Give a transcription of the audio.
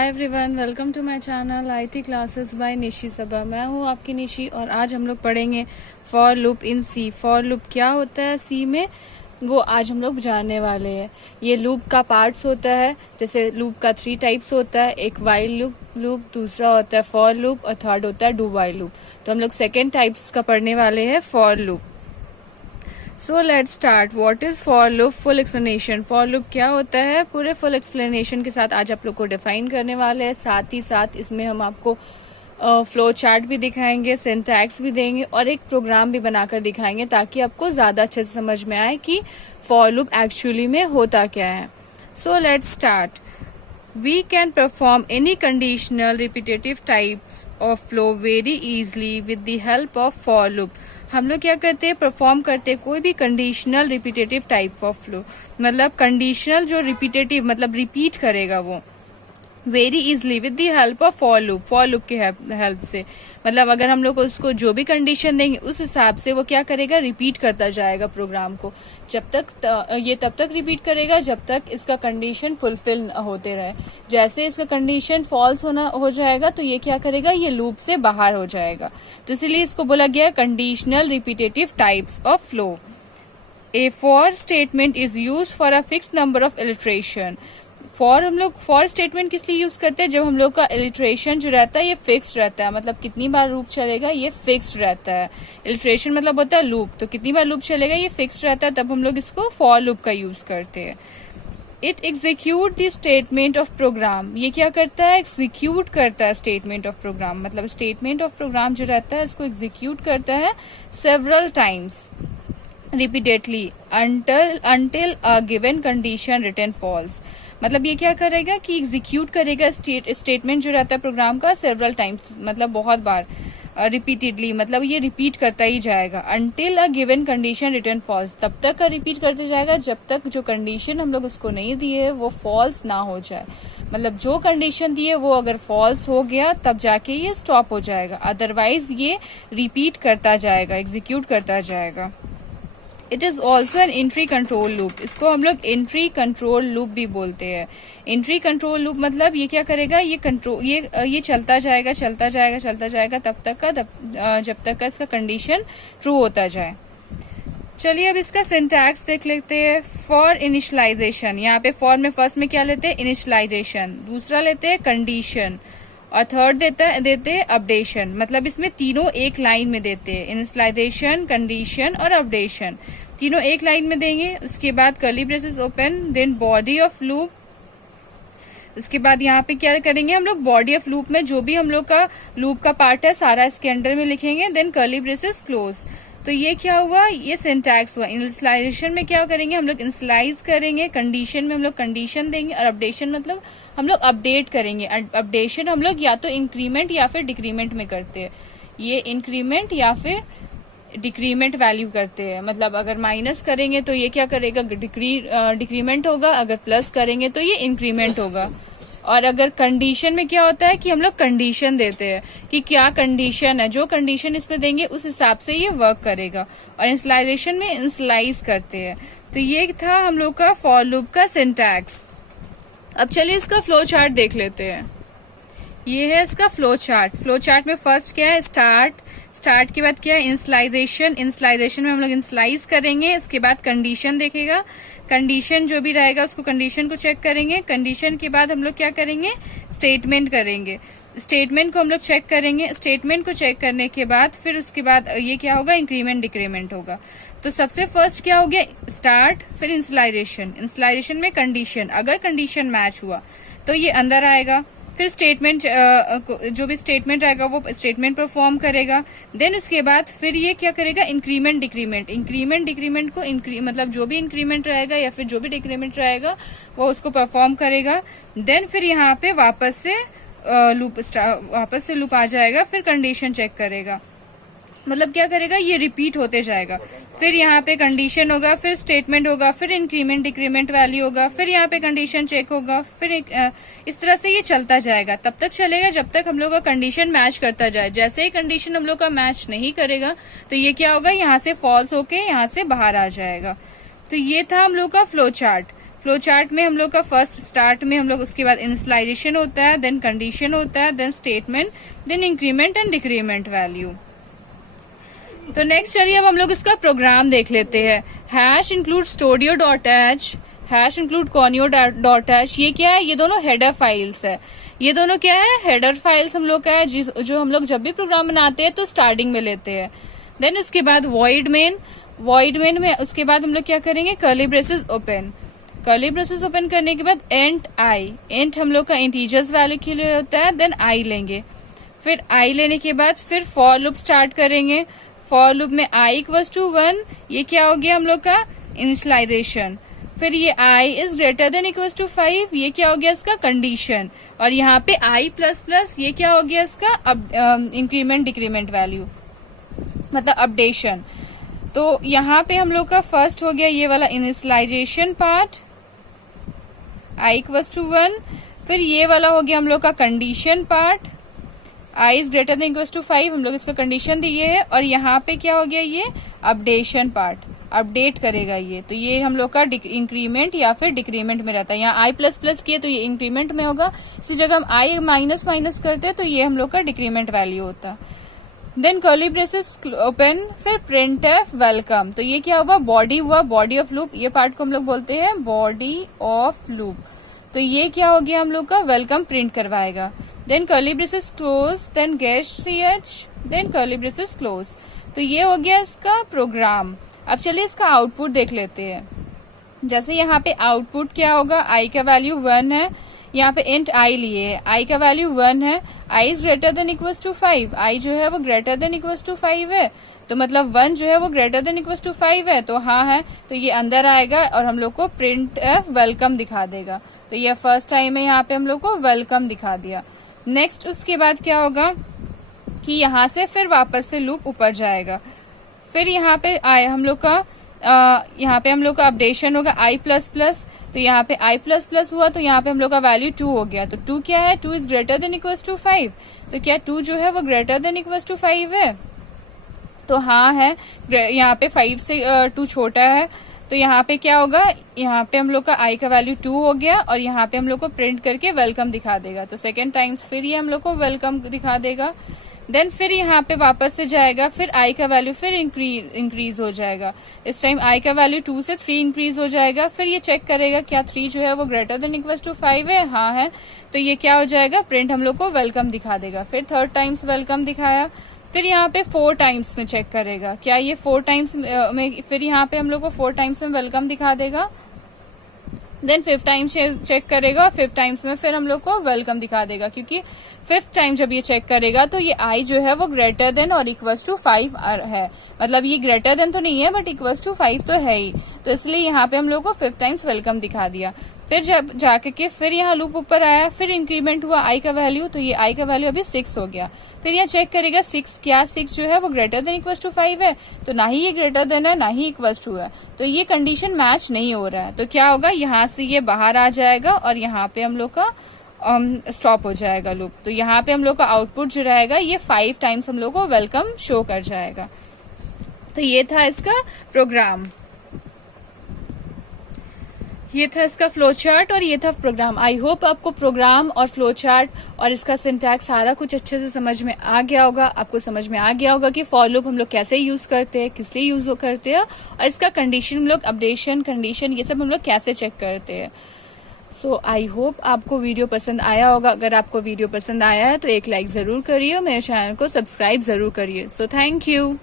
Hi everyone, welcome to my channel IT classes by Nishi Saba. मैं हूँ आपकी निशी और आज हम लोग पढ़ेंगे for loop in C. For loop क्या होता है सी में, वो आज हम लोग जानने वाले हैं। ये लूप का पार्ट्स होता है। जैसे लूप का 3 टाइप्स होता है, एक वाइल लूप, दूसरा होता है फॉर लूप और थर्ड होता है डू वाइल लूप। तो हम लोग सेकेंड टाइप्स का पढ़ने वाले हैं, for loop. So let's start. What is for loop? Full explanation. For loop क्या होता है, पूरे फुल एक्सप्लेनेशन के साथ आज आप लोग को डिफाइन करने वाले हैं। साथ ही साथ इसमें हम आपको फ्लो चार्ट भी दिखाएंगे, सिंटैक्स भी देंगे और एक प्रोग्राम भी बनाकर दिखाएंगे ताकि आपको ज्यादा अच्छे से समझ में आए कि फॉर लूप एक्चुअली में होता क्या है। So let's start. We can perform any conditional repetitive types of flow very easily with the help of for loop. हम लोग क्या करते हैं, परफॉर्म करते हैं कोई भी conditional repetitive type of flow. मतलब कंडीशनल जो रिपीटेटिव मतलब रिपीट करेगा वो very easily with the help of for loop. For loop के हेल्प से मतलब अगर हम लोग उसको जो भी कंडीशन देंगे उस हिसाब से वो क्या करेगा, रिपीट करता जाएगा प्रोग्राम को। जब तक ये तब तक रिपीट करेगा जब तक इसका कंडीशन फुलफिल होते रहे। जैसे इसका कंडीशन फॉल्स हो जाएगा तो ये क्या करेगा, ये लूप से बाहर हो जाएगा। तो इसलिए इसको बोला गया conditional repetitive types of flow. A for statement is used for a fixed number of iteration. For हम लोग फॉर स्टेटमेंट किस लिए यूज करते हैं, जब हम लोग का इलिट्रेशन जो रहता है ये फिक्स्ड रहता है। मतलब कितनी बार लूप चलेगा ये फिक्स्ड रहता है। इलिट्रेशन मतलब होता है लूप, तो कितनी बार लूप चलेगा ये फिक्स्ड रहता है, तब हम लोग इसको फॉर लूप का यूज करते हैं। It execute the statement of program. ये क्या करता है, एग्जीक्यूट करता है स्टेटमेंट ऑफ प्रोग्राम। मतलब स्टेटमेंट ऑफ प्रोग्राम जो रहता है इसको एग्जीक्यूट करता है several times repeatedly until a given condition written false। मतलब ये क्या करेगा कि एग्जीक्यूट करेगा स्टेटमेंट जो रहता है प्रोग्राम का सेवरल टाइम्स, मतलब बहुत बार रिपीटेडली, मतलब ये रिपीट करता ही जाएगा। Until a given condition return false, तब तक का रिपीट करते जाएगा जब तक जो कंडीशन हम लोग उसको नहीं दिए है वो फॉल्स ना हो जाए। मतलब जो कंडीशन दिए वो अगर फॉल्स हो गया तब जाके ये स्टॉप हो जाएगा, अदरवाइज ये रिपीट करता जाएगा, एग्जीक्यूट करता जाएगा। It is also an entry control loop. इसको हम लोग एंट्री कंट्रोल लूप भी बोलते हैं। एंट्री कंट्रोल लूप मतलब ये क्या करेगा, ये चलता जाएगा तब तक का जब तक का इसका कंडीशन ट्रू होता जाए। चलिए अब इसका सिंटैक्स देख लेते हैं। फॉर इनिशियलाइजेशन, यहाँ पे फॉर में फर्स्ट में क्या लेते हैं, इनिशियलाइजेशन। दूसरा लेते हैं कंडीशन और थर्ड देते हैं अपडेशन। मतलब इसमें तीनों एक लाइन में देते हैं, इनिशियलाइजेशन, कंडीशन और अपडेशन, तीनों एक लाइन में देंगे। उसके बाद curly braces open, then body of loop. उसके बाद यहाँ पे क्या करेंगे हम लोग, बॉडी ऑफ लूप में जो भी हम लोग का लूप का पार्ट है सारा इसके अंडर में लिखेंगे, देन कर्ली ब्रेसेस क्लोज। तो ये क्या हुआ, ये सिंटैक्स हुआ। इनिशियलाइजेशन में क्या करेंगे हम लोग, इनिशियलाइज करेंगे। कंडीशन में हम लोग कंडीशन देंगे और अपडेशन मतलब हम लोग अपडेट करेंगे। अपडेशन हम लोग या तो इंक्रीमेंट या फिर डिक्रीमेंट में करते हैं। ये इंक्रीमेंट या फिर डिक्रीमेंट वैल्यू करते हैं। मतलब अगर माइनस करेंगे तो ये क्या करेगा, डिक्रीमेंट होगा, अगर प्लस करेंगे तो ये इंक्रीमेंट होगा। और अगर कंडीशन में क्या होता है कि हम लोग कंडीशन देते हैं कि क्या कंडीशन है, जो कंडीशन इसमें देंगे उस हिसाब से ये वर्क करेगा। और इनिशियलाइजेशन में इनिशियलाइज करते हैं। तो ये था हम लोग का फॉर लूप का सिंटैक्स। अब चलिए इसका फ्लो चार्ट देख लेते हैं। ये है इसका फ्लो चार्ट। फ्लो चार्ट में फर्स्ट क्या है, स्टार्ट के बाद क्या है, इनिशियलाइजेशन। इनिशियलाइजेशन में हम लोग इनिशियलाइज करेंगे। उसके बाद कंडीशन देखेगा, कंडीशन जो भी रहेगा उसको कंडीशन को चेक करेंगे। कंडीशन के बाद हम लोग क्या करेंगे, स्टेटमेंट करेंगे। स्टेटमेंट को हम लोग चेक करेंगे। स्टेटमेंट को चेक करने के बाद फिर उसके बाद ये क्या होगा, इंक्रीमेंट डिक्रीमेंट होगा। तो सबसे फर्स्ट क्या हो गया, स्टार्ट, फिर इनिशियलाइजेशन। इनिशियलाइजेशन में कंडीशन, अगर कंडीशन मैच हुआ तो ये अंदर आएगा। फिर स्टेटमेंट, जो भी स्टेटमेंट रहेगा वो स्टेटमेंट परफॉर्म करेगा। देन उसके बाद फिर ये क्या करेगा, इंक्रीमेंट डिक्रीमेंट। इंक्रीमेंट डिक्रीमेंट को मतलब जो भी इंक्रीमेंट रहेगा या फिर जो भी डिक्रीमेंट रहेगा वो उसको परफॉर्म करेगा। देन फिर यहाँ पे वापस से लूप आ जाएगा, फिर कंडीशन चेक करेगा। मतलब क्या करेगा, ये रिपीट होते जाएगा। फिर यहाँ पे कंडीशन होगा, फिर स्टेटमेंट होगा, फिर इंक्रीमेंट डिक्रीमेंट वैल्यू होगा, फिर यहाँ पे कंडीशन चेक होगा, फिर इस तरह से ये चलता जाएगा। तब तक चलेगा जब तक हम लोग का कंडीशन मैच करता जाए। जैसे ही कंडीशन हम लोग का मैच नहीं करेगा तो ये क्या होगा, यहाँ से फॉल्स होके यहाँ से बाहर आ जाएगा। तो ये था हम लोग का फ्लो चार्ट। फ्लो चार्ट में हम लोग का फर्स्ट स्टार्ट में हम लोग उसके बाद इनिशियलाइजेशन होता है, देन कंडीशन होता है, then statement, then increment and decrement value. तो नेक्स्ट चलिए अब हम लोग इसका प्रोग्राम देख लेते हैं। Hash include studio dot h, hash include conio dot h, ये क्या है? ये दोनों हेडर फाइल्स है। ये दोनों क्या है? हेडर फाइल्स हम लोग का है, जो हम लोग जब भी प्रोग्राम बनाते हैं तो स्टार्टिंग में लेते हैं। देन उसके बाद वॉइड मेन, वॉइड मेन में उसके बाद हम लोग क्या करेंगे? Curly braces open, curly braces open करने के बाद एंट आई, एंट हम लोग का इंटीजर्स वैल्यू के लिए होता है, देन आई लेंगे। फिर आई लेने के बाद फिर फॉर लूप स्टार्ट करेंगे। फॉर लूप में आई इक्वल्स टू 1, ये क्या हो गया हम लोग का? इनिशियलाइजेशन। फिर ये i is greater than equals to 5, ये क्या हो गया इसका? कंडीशन। और यहाँ पे i प्लस प्लस, ये क्या हो गया इसका? इंक्रीमेंट डिक्रीमेंट वैल्यू, मतलब अपडेशन। तो यहाँ पे हम लोग का फर्स्ट हो गया ये वाला initialisation part, i equals to 1। फिर ये वाला हो गया हम लोग का condition part, i is greater than equals to 5, हम लोग इसका कंडीशन दिए है। और यहाँ पे क्या हो गया? ये अपडेशन पार्ट, अपडेट करेगा ये। तो ये हम लोग का इंक्रीमेंट या फिर डिक्रीमेंट में रहता है। यहाँ i प्लस प्लस किए तो ये इंक्रीमेंट में होगा, इसी जगह हम i माइनस माइनस करते हैं तो ये हम लोग का डिक्रीमेंट वैल्यू होता है। देन कर्ली ब्रेसेस ओपन, फिर प्रिंट एफ वेलकम। तो ये क्या हुआ? बॉडी हुआ, बॉडी ऑफ लूप, ये पार्ट को हम लोग बोलते हैं बॉडी ऑफ लूप। तो ये क्या हो गया हम लोग का? वेलकम प्रिंट करवाएगा। Then curly braces close, then get ch, then curly braces close. तो ये हो गया इसका प्रोग्राम। अब चलिए इसका आउटपुट देख लेते हैं। जैसे यहाँ पे आउटपुट क्या होगा? i का वैल्यू 1 है, यहाँ पे इंट i लिए है, i का वैल्यू 1 है, i is greater than equals to 5, i जो है वो ग्रेटर देन इक्वल्स टू 5 है, तो मतलब 1 जो है वो ग्रेटर देन इक्वल्स टू 5 है, तो हाँ है, तो ये अंदर आएगा और हम लोग को प्रिंट एफ वेलकम दिखा देगा। तो ये फर्स्ट टाइम है, यहाँ पे हम लोग को वेलकम दिखा दिया। नेक्स्ट उसके बाद क्या होगा कि यहाँ से फिर वापस से लूप ऊपर जाएगा। फिर यहाँ पे आए हम लोग का यहाँ पे हम लोग का अपडेशन होगा i प्लस प्लस, तो यहाँ पे i प्लस प्लस हुआ तो यहाँ पे हम लोग का वैल्यू 2 हो गया। तो 2 क्या है? 2 is greater than equals to 5, तो क्या 2 जो है वो ग्रेटर देन इक्वल्स टू 5 है? तो हाँ है, यहाँ पे 5 से 2 छोटा है, तो यहाँ पे क्या होगा? यहाँ पे हम लोग का i का वैल्यू 2 हो गया और यहाँ पे हम लोग को प्रिंट करके वेलकम दिखा देगा। तो सेकेंड टाइम्स फिर ये हम लोग को वेलकम दिखा देगा। देन फिर यहाँ पे वापस से जाएगा, फिर i का वैल्यू फिर इंक्रीज हो जाएगा। इस टाइम i का वैल्यू 2 से 3 इंक्रीज हो जाएगा। फिर ये चेक करेगा क्या 3 जो है वो ग्रेटर देन इक्वल्स टू 5 है? हाँ है, तो ये क्या हो जाएगा? प्रिंट हम लोग को वेलकम दिखा देगा। फिर थर्ड टाइम्स वेलकम दिखाया। फिर यहाँ पे 4 टाइम्स में चेक करेगा क्या ये 4 टाइम्स में, फिर यहाँ पे हम लोग को 4 टाइम्स में वेलकम दिखा देगा। देन 5th टाइम चेक करेगा, 5th टाइम्स में फिर हम लोग को वेलकम दिखा देगा, क्योंकि 5th टाइम जब ये चेक करेगा तो ये i जो है वो ग्रेटर देन और इक्वल्स टू 5 है, मतलब ये ग्रेटर देन तो नहीं है बट इक्वल्स टू 5 तो है ही, तो इसलिए यहाँ पे हम लोग को 5th टाइम्स वेलकम दिखा दिया। फिर जब जाके के फिर यहाँ लूप ऊपर आया, फिर इंक्रीमेंट हुआ i का वैल्यू, तो ये i का वैल्यू अभी 6 हो गया। फिर यहाँ चेक करेगा 6 क्या 6 जो है वो ग्रेटर देन इक्वल्स टू 5 है, तो ना ही ये ग्रेटर देन है ना ही इक्वल्स टू है, तो ये कंडीशन मैच नहीं हो रहा है। तो क्या होगा? यहाँ से ये बाहर आ जाएगा और यहाँ पे हम लोग का स्टॉप हो जाएगा लूप। तो यहाँ पे हम लोग का आउटपुट जो रहेगा ये 5 टाइम्स हम लोग को वेलकम शो कर जाएगा। तो ये था इसका प्रोग्राम, ये था इसका फ्लो चार्ट और ये था प्रोग्राम। आई होप आपको प्रोग्राम और फ्लो चार्ट और इसका सिंटैक्स सारा कुछ अच्छे से समझ में आ गया होगा। आपको समझ में आ गया होगा कि फॉर लूप हम लोग कैसे यूज करते हैं, किस लिए यूज करते हैं, और इसका कंडीशन हम लोग अपडेशन, कंडीशन, ये सब हम लोग कैसे चेक करते हैं। सो आई होप आपको वीडियो पसंद आया होगा। अगर आपको वीडियो पसंद आया है तो एक लाइक जरूर करिए और मेरे चैनल को सब्सक्राइब जरूर करिए। So thank you.